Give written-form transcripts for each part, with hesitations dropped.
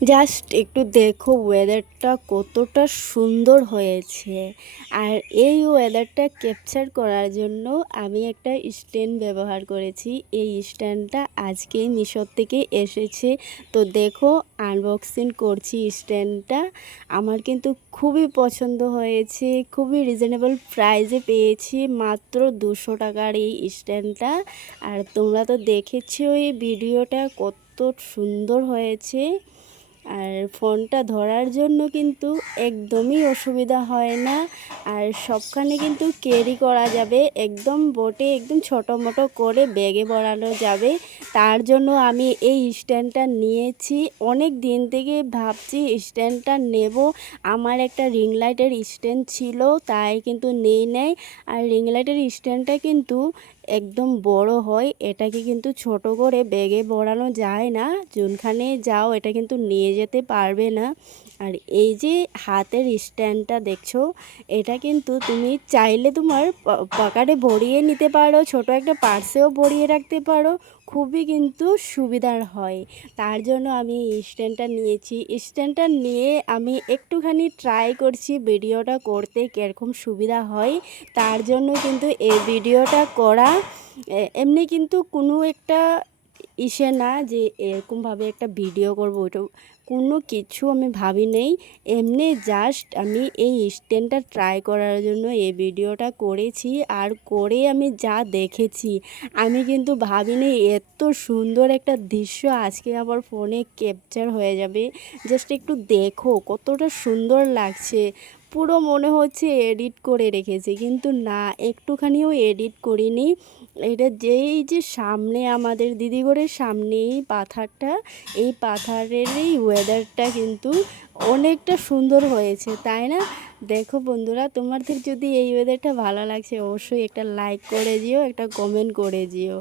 Just একটু দেখো ওয়েদারটা কতটা সুন্দর হয়েছে। আর এই ওয়েদারটা ক্যাপচার করার জন্য আমি একটা স্ট্যান্ড ব্যবহার করেছি। এই স্ট্যান্ডটা আজকেই মিশো থেকে এসেছে। তো দেখো আনবক্সিং করছি স্ট্যান্ডটা। আমার কিন্তু খুবই পছন্দ হয়েছে, খুবই রিজনেবল প্রাইসে পেয়েছি, মাত্র 200 টাকার এই স্ট্যান্ডটা। আর তোমরা তো দেখেছো এই ভিডিওটা কত সুন্দর হয়েছে। আর ফোনটা ধরার জন্য কিন্তু একদমই অসুবিধা হয় না। আর সবখানে কিন্তু ক্যারি করা যাবে, একদম বোটে একদম ছোটো মোটো করে ব্যাগে ভরানো যাবে। তার জন্য আমি এই স্ট্যান্ডটা নিয়েছি। অনেক দিন থেকে ভাবছি স্ট্যান্ডটা নেব। আমার একটা রিং লাইটের স্ট্যান্ড ছিল, তাই কিন্তু নেই। আর রিং লাইটের স্ট্যান্ডটা কিন্তু একদম বড় হয়, এটাকে কিন্তু ছোট করে ব্যাগে ভরানো যায় না। যোনখানে যাও এটা কিন্তু নিয়ে যেতে পারবে না। আর এই যে হাতের স্ট্যান্ডটা দেখছো, এটা কিন্তু তুমি চাইলে তোমার পকেটে ভরিয়ে নিতে পারো, ছোট একটা পার্সেও ভরিয়ে রাখতে পারো। খুবই কিন্তু সুবিধার হয়। তার জন্য আমি এই স্ট্যান্ডটা নিয়েছি। স্ট্যান্ডটা নিয়ে আমি একটুখানি ট্রাই করছি ভিডিওটা করতে কীরকম সুবিধা হয়। তার জন্য কিন্তু এই ভিডিওটা করা। এমনি কিন্তু কোনো একটা না যে এরকমভাবে একটা ভিডিও করব, ওইটা কোনো কিছু আমি ভাবি নেই। এমনি জাস্ট আমি এই স্ট্যান্ডটা ট্রাই করার জন্য এই ভিডিওটা করেছি। আর করে আমি যা দেখেছি, আমি কিন্তু ভাবিনি এত সুন্দর একটা দৃশ্য আজকে আমার ফোনে ক্যাপচার হয়ে যাবে। জাস্ট একটু দেখো কতটা সুন্দর লাগছে। পুরো মনে হচ্ছে এডিট করে রেখেছে, কিন্তু না, একটুখানিও এডিট করিনি। এটা যেই যে সামনে আমাদের দিদিঘরের সামনে এই পাথারটা, এই পাথারেরই ওয়েদারটা কিন্তু অনেকটা সুন্দর হয়েছে, তাই না? দেখো বন্ধুরা, তোমাদের যদি এই ওয়েদারটা ভালো লাগছে অবশ্যই একটা লাইক করে দিও, একটা কমেন্ট করে দিও।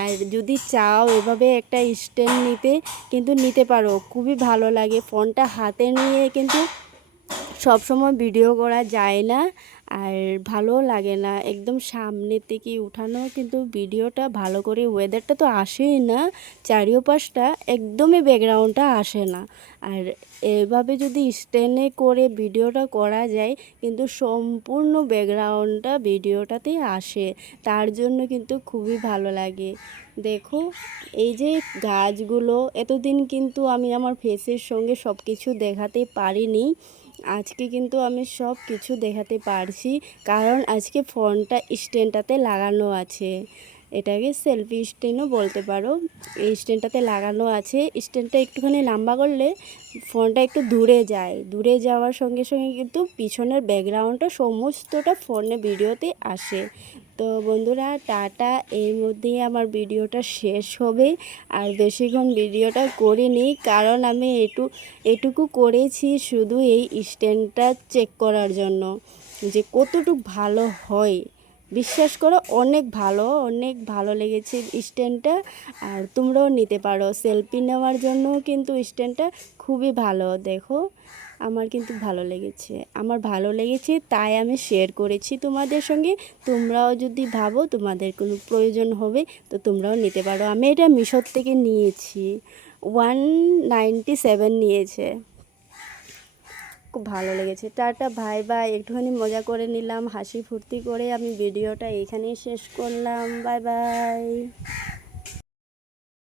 আর যদি চাও এভাবে একটা স্ট্যান্ড নিতে, কিন্তু নিতে পারো, খুবই ভালো লাগে। ফোনটা হাতে নিয়ে কিন্তু সব সময় ভিডিও করা যায় না, আর ভালো লাগে না। একদম সামনে থেকে উঠানো কিন্তু ভিডিওটা ভালো করে, ওয়েদারটা তো আসেই না, চারিপাশটা একদমই ব্যাকগ্রাউন্ডটা আসে না। আর এভাবে যদি স্ট্যান্ডে করে ভিডিওটা করা যায়, কিন্তু সম্পূর্ণ ব্যাকগ্রাউন্ডটা ভিডিওটাতেই আসে। তার জন্য কিন্তু খুবই ভালো লাগে। দেখো এই যে গাছগুলো, এতদিন কিন্তু আমি আমার ফেসের সঙ্গে সব কিছু দেখাতে পারিনি। আজকে কিন্তু আমি সব কিছু দেখাতে পারছি, কারণ আজকে ফোনটা স্ট্যান্ডটাতে লাগানো আছে। এটাকে সেলফি স্ট্যান্ডও বলতে পারো। এই স্ট্যান্ডটাতে লাগানো আছে। স্ট্যান্ডটা একটুখানি লম্বা করলে ফোনটা একটু দূরে যায়, দূরে যাওয়ার সঙ্গে সঙ্গে কিন্তু পিছনের ব্যাকগ্রাউন্ডটা সমস্তটা ফোনে ভিডিওতে আসে। তো বন্ধুরা টাটা, এর মধ্যেই আমার ভিডিওটা শেষ হবে। আর বেশিক্ষণ ভিডিওটা করিনি, কারণ আমি এটুকু করেছি শুধু এই স্ট্যান্ডটা চেক করার জন্য যে কতটুকু ভালো হয়। বিশ্বাস করো অনেক ভালো লেগেছে স্ট্যান্ডটা। আর তোমরাও নিতে পারো, সেলফি নেওয়ার জন্য কিন্তু স্ট্যান্ডটা খুবই ভালো। দেখো আমার ভালো লেগেছে তাই আমি শেয়ার করেছি তোমাদের সঙ্গে। তোমরাও যদি ভাবো তোমাদের কোনো প্রয়োজন হবে, তো তোমরাও নিতে পারো। আমি এটা মিশোর থেকে নিয়েছি, 197 নিয়েছে। খুব ভালো লেগেছে। টাটা, ভাই বাই। একটুখানি মজা করে নিলাম, হাসি ফুর্তি করে আমি ভিডিওটা এইখানেই শেষ করলাম। Bye bye.